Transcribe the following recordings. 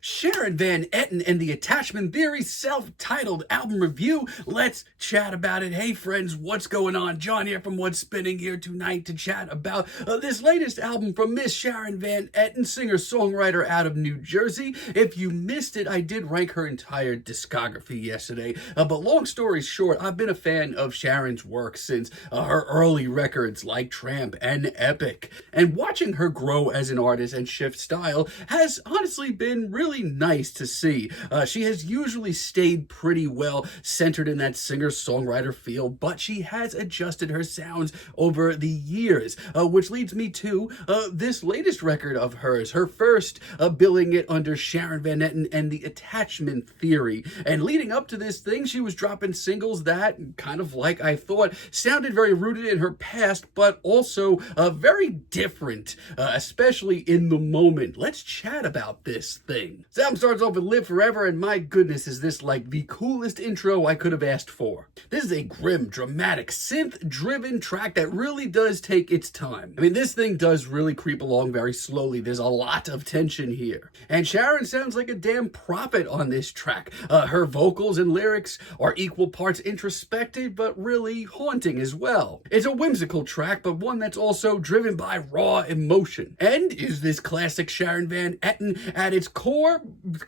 Sharon Van Etten and the Attachment Theory self-titled album review. Let's chat about it. Hey friends, what's going on? John here from What's Spinning here tonight to chat about this latest album from Miss Sharon Van Etten, singer-songwriter out of New Jersey. If you missed it, I did rank her entire discography yesterday. But long story short, I've been a fan of Sharon's work since her early records like Tramp and Epic. And watching her grow as an artist and shift style has honestly been really nice to see. She has usually stayed pretty well centered in that singer-songwriter feel, but she has adjusted her sounds over the years, which leads me to this latest record of hers, her first billing it under Sharon Van Etten and the Attachment Theory. And leading up to this thing, she was dropping singles that, kind of like I thought, sounded very rooted in her past, but also very different, especially in the moment. Let's chat about this thing. The album starts off with Live Forever, and my goodness, is this like the coolest intro I could have asked for. This is a grim, dramatic, synth-driven track that really does take its time. I mean, this thing does really creep along very slowly. There's a lot of tension here. And Sharon sounds like a damn prophet on this track. Her vocals and lyrics are equal parts introspective, but really haunting as well. It's a whimsical track, but one that's also driven by raw emotion. And is this classic Sharon Van Etten at its core?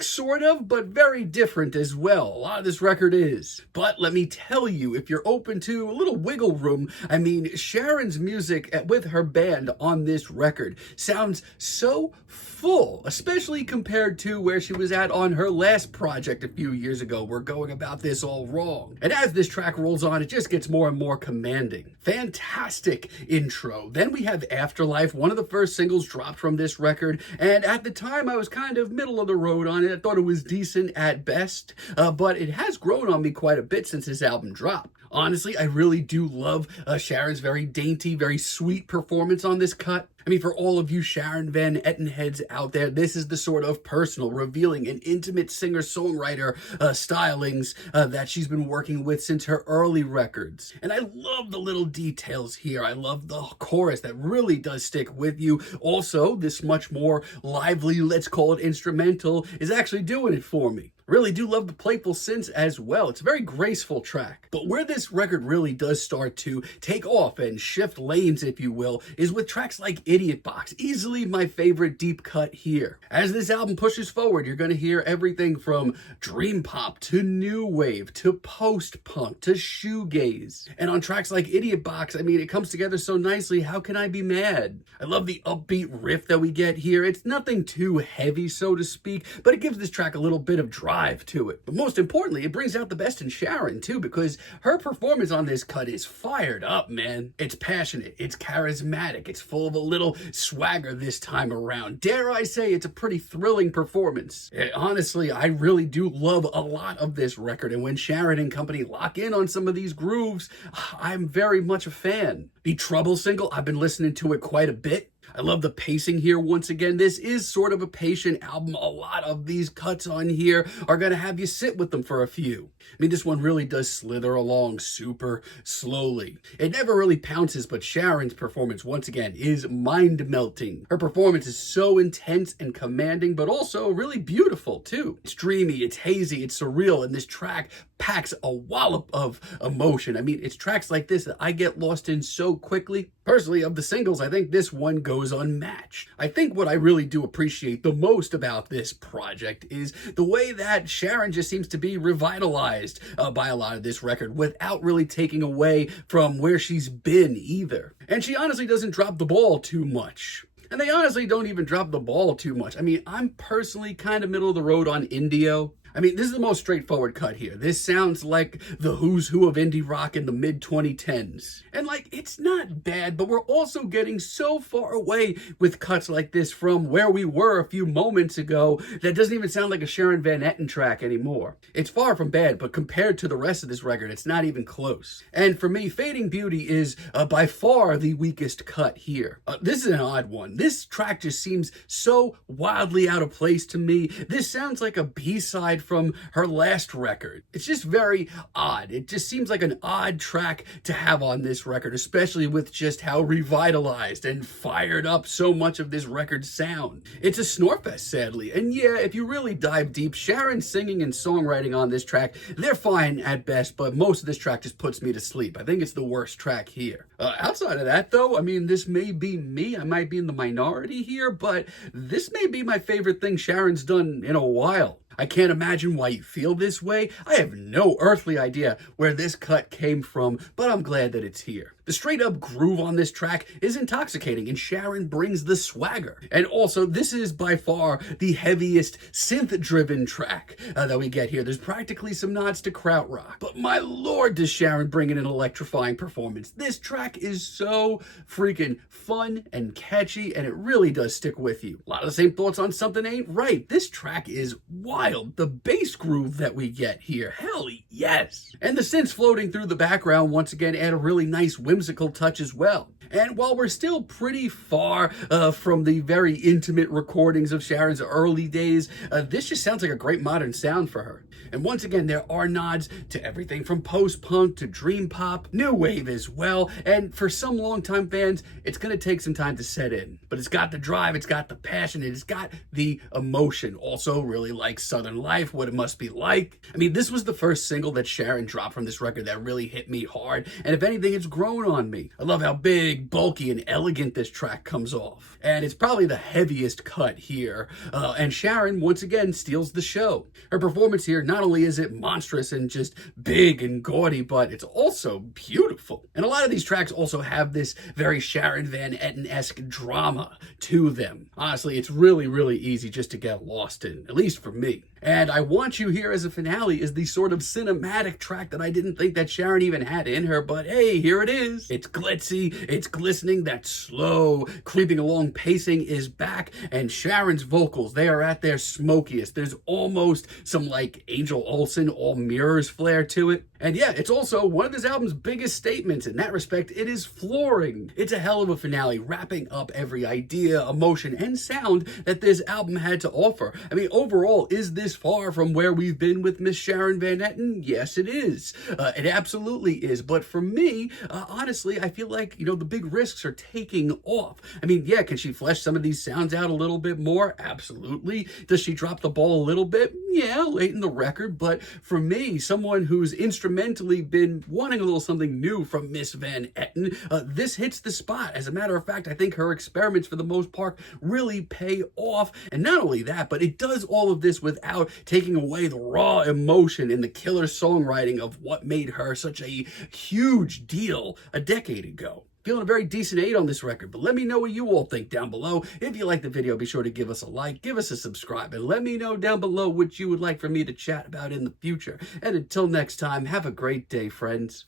Sort of, but very different as well. A lot of this record is. But let me tell you, if you're open to a little wiggle room, I mean, Sharon's music with her band on this record sounds so full, especially compared to where she was at on her last project a few years ago. We're going about this all wrong. And as this track rolls on, it just gets more and more commanding. Fantastic intro. Then we have Afterlife, one of the first singles dropped from this record, and at the time I was kind of middle of the road on it. I thought it was decent at best, but it has grown on me quite a bit since this album dropped. Honestly, I really do love Sharon's very dainty, very sweet performance on this cut. I mean, for all of you Sharon Van Etten heads out there, this is the sort of personal, revealing, and intimate singer-songwriter stylings that she's been working with since her early records. And I love the little details here. I love the chorus that really does stick with you. Also, this much more lively, let's call it instrumental, is actually doing it for me. Really do love the playful synths as well. It's a very graceful track. But where this record really does start to take off and shift lanes, if you will, is with tracks like Idiot Box, easily my favorite deep cut here. As this album pushes forward, you're going to hear everything from dream pop to new wave to post-punk to shoegaze. And on tracks like Idiot Box, I mean, it comes together so nicely. How can I be mad? I love the upbeat riff that we get here. It's nothing too heavy, so to speak, but it gives this track a little bit of drive to it. But most importantly, it brings out the best in Sharon too, because her performance on this cut is fired up, man. It's passionate, it's charismatic, it's full of a little swagger this time around. Dare I say, it's a pretty thrilling performance. Honestly, I really do love a lot of this record, and when Sharon and company lock in on some of these grooves, I'm very much a fan. The Trouble single, I've been listening to it quite a bit. I love the pacing here once again. This is sort of a patient album. A lot of these cuts on here are going to have you sit with them for a few. I mean, this one really does slither along super slowly. It never really pounces, but Sharon's performance, once again, is mind-melting. Her performance is so intense and commanding, but also really beautiful, too. It's dreamy, it's hazy, it's surreal, and this track packs a wallop of emotion. I mean, it's tracks like this that I get lost in so quickly. Personally, of the singles, I think this one goes unmatched. I think what I really do appreciate the most about this project is the way that Sharon just seems to be revitalized by a lot of this record without really taking away from where she's been either. And she honestly doesn't drop the ball too much. And they honestly don't even drop the ball too much. I mean, I'm personally kind of middle of the road on Indio. I mean, this is the most straightforward cut here. This sounds like the who's who of indie rock in the mid-2010s. And like, it's not bad, but we're also getting so far away with cuts like this from where we were a few moments ago that doesn't even sound like a Sharon Van Etten track anymore. It's far from bad, but compared to the rest of this record, it's not even close. And for me, Fading Beauty is by far the weakest cut here. This is an odd one. This track just seems so wildly out of place to me. This sounds like a B-side aside from her last record. It's just very odd. It just seems like an odd track to have on this record, especially with just how revitalized and fired up so much of this record sound. It's a snorefest, sadly. And yeah, if you really dive deep, Sharon's singing and songwriting on this track, they're fine at best, but most of this track just puts me to sleep. I think it's the worst track here. Outside of that, though, I mean, this may be me. I might be in the minority here, but this may be my favorite thing Sharon's done in a while. I can't imagine why you feel this way. I have no earthly idea where this cut came from, but I'm glad that it's here. The straight up groove on this track is intoxicating, and Sharon brings the swagger. And also, this is by far the heaviest synth-driven track that we get here. There's practically some nods to krautrock. But my lord, does Sharon bring in an electrifying performance. This track is so freaking fun and catchy, and it really does stick with you. A lot of the same thoughts on Somethin Ain't Right. This track is wild. The bass groove that we get here, hell yes. And the synths floating through the background once again add a really nice whimsical touch as well. And while we're still pretty far from the very intimate recordings of Sharon's early days, this just sounds like a great modern sound for her. And once again, there are nods to everything from post-punk to dream pop, new wave as well. And for some longtime fans, it's going to take some time to set in. But it's got the drive, it's got the passion, it's got the emotion. Also really like Southern Life, What It Must Be Like. I mean, this was the first single that Sharon dropped from this record that really hit me hard. And if anything, it's grown on me. I love how big, bulky, and elegant this track comes off. And it's probably the heaviest cut here. And Sharon, once again, steals the show. Her performance here, not only is it monstrous and just big and gaudy, but it's also beautiful. And a lot of these tracks also have this very Sharon Van Etten-esque drama to them. Honestly, it's really, really easy just to get lost in, at least for me. And I Want You Here as a finale is the sort of cinematic track that I didn't think that Sharon even had in her, but hey, here it is. It's glitzy, it's glistening, that slow, creeping along pacing is back, and Sharon's vocals, they are at their smokiest. There's almost some like Angel Olsen, all mirrors flair to it. And yeah, it's also one of this album's biggest statements. In that respect, it is flooring. It's a hell of a finale, wrapping up every idea, emotion, and sound that this album had to offer. I mean, overall, is this far from where we've been with Miss Sharon Van Etten? Yes, it is. It absolutely is. But for me, honestly, I feel like, the big risks are taking off. I mean, yeah, can she flesh some of these sounds out a little bit more? Absolutely. Does she drop the ball a little bit? Yeah, late in the record. But for me, someone who's instrumentally been wanting a little something new from Miss Van Etten, this hits the spot. As a matter of fact, I think her experiments, for the most part, really pay off. And not only that, but it does all of this without taking away the raw emotion and the killer songwriting of what made her such a huge deal a decade ago. Feeling a very decent 8 on this record, but let me know what you all think down below. If you like the video, be sure to give us a like, give us a subscribe, and let me know down below what you would like for me to chat about in the future. And until next time, have a great day, friends.